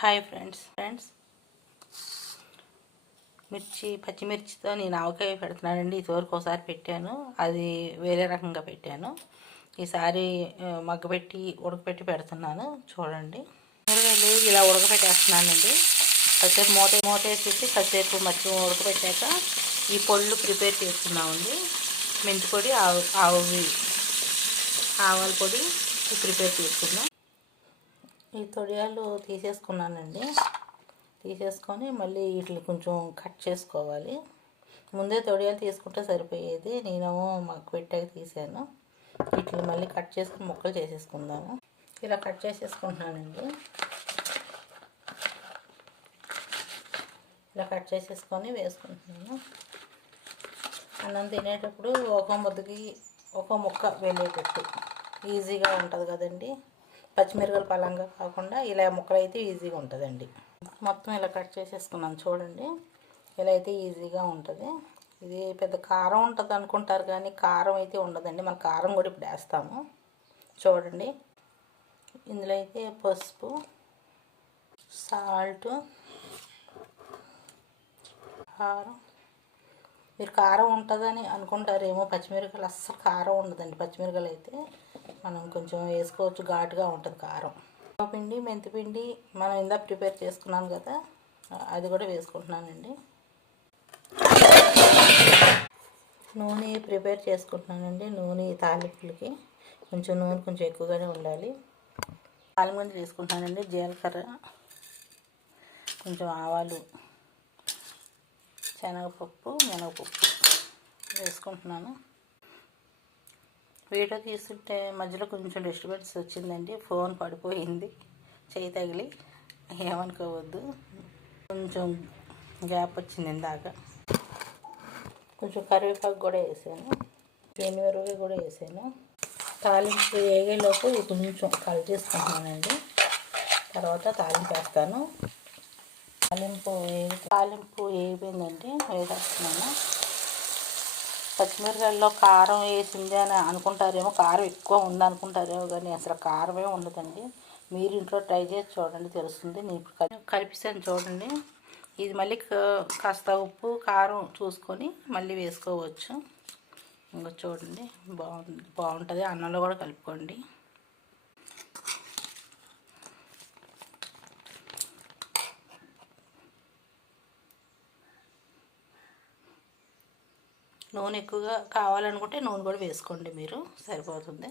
Hi friends పచ్చిమిర్చితో నేను ఆవకాయ పెడుతున్నానండి. ఇదివరకు ఒకసారి పెట్టాను, అది వేరే రకంగా పెట్టాను. ఈసారి మగ్గపెట్టి ఉడకపెట్టి పెడుతున్నాను. చూడండి, కూరగాయలు ఇలా ఉడకపెట్టేస్తున్నానండి. కాసేపు మూత వేసేసి కాసేపు మధ్య ఉడకపెట్టాక ఈ పొళ్ళు ప్రిపేర్ చేసుకున్నామండి. మెంతి పొడి, ఆవాల పొడి ప్రిపేర్ చేసుకున్నాం. ఈ తొడియాలు తీసేసుకున్నానండి. తీసేసుకొని మళ్ళీ వీటిని కొంచెం కట్ చేసుకోవాలి. ముందే తొడియాలు తీసుకుంటే సరిపోయేది, నేనేమో మాకు పెట్టాక తీసాను. వీటిని మళ్ళీ కట్ చేసుకుని ముక్కలు చేసేసుకుందాము. ఇలా కట్ చేసేసుకుంటున్నానండి. ఇలా కట్ చేసేసుకొని వేసుకుంటున్నాను. అన్నం తినేటప్పుడు ఒక ముద్దకి ఒక ముక్క వెళ్ళేటట్టు ఈజీగా ఉంటుంది కదండి. పచ్చిమిరపకాయలు పలంగా కాకుండా ఇలా ముక్కలు అయితే ఈజీగా ఉంటుందండి. మొత్తం ఇలా కట్ చేసేసుకున్నాను. చూడండి, ఇలా అయితే ఈజీగా ఉంటుంది. ఇది పెద్ద కారం ఉంటుంది అనుకుంటారు, కానీ కారం అయితే ఉండదండి. మన కారం కూడా ఇప్పుడు వేస్తాము. చూడండి, ఇందులో అయితే పసుపు, సాల్ట్, కారం. మీరు కారం ఉంటుందని అనుకుంటారేమో, పచ్చిమిరపకాయలు అస్సలు కారం ఉండదండి. పచ్చిమిరపకాయలు అయితే మనం కొంచెం వేసుకోవచ్చు, ఘాటుగా ఉంటుంది కారం. పిండి, మెంతిపిండి మనం ఇందాక ప్రిపేర్ చేసుకున్నాం కదా, అది కూడా వేసుకుంటున్నానండి. నూనె ప్రిపేర్ చేసుకుంటున్నానండి. నూనె తాలింపులకి నూనె కొంచెం ఎక్కువగానే ఉండాలి. తాలింపు తీసుకుంటున్నానండి. జీలకర్ర, కొంచెం ఆవాలు, శనగపప్పు, మినపప్పు వేసుకుంటున్నాను. వీడియో తీసుకుంటే మధ్యలో కొంచెం డిస్టర్బెన్స్ వచ్చిందండి. ఫోన్ పడిపోయింది, చేయి తగిలి, ఏమనుకోవద్దు. కొంచెం గ్యాప్ వచ్చింది ఇందాక. కొంచెం కరివేపాకు కూడా వేసాను, ఎనిమిరపకాయ కూడా వేసాను. తాలింపు వేగేలోపు కొంచెం కలిపేసుకుంటున్నానండి. తర్వాత తాలింపు వేస్తాను. తాలింపు వేగిపోయిందండి, వేసేస్తున్నాను. పచ్చిమిరపకాయల్లో కారం వేసింది అని అనుకుంటారేమో, కారం ఎక్కువ ఉందనుకుంటారేమో, కానీ అసలు కారమే ఉండదండి. మీరు ఇంట్లో ట్రై చేసి చూడండి, తెలుస్తుంది. నేను కలిపిస్తాను చూడండి. ఇది మళ్ళీ కాస్త ఉప్పు కారం చూసుకొని మళ్ళీ వేసుకోవచ్చు. ఇంకా చూడండి, బాగుంటుంది. అన్నంలో కూడా కలుపుకోండి. నూనె ఎక్కువగా కావాలనుకుంటే నూనె కూడా వేసుకోండి, మీరు సరిపోతుంది.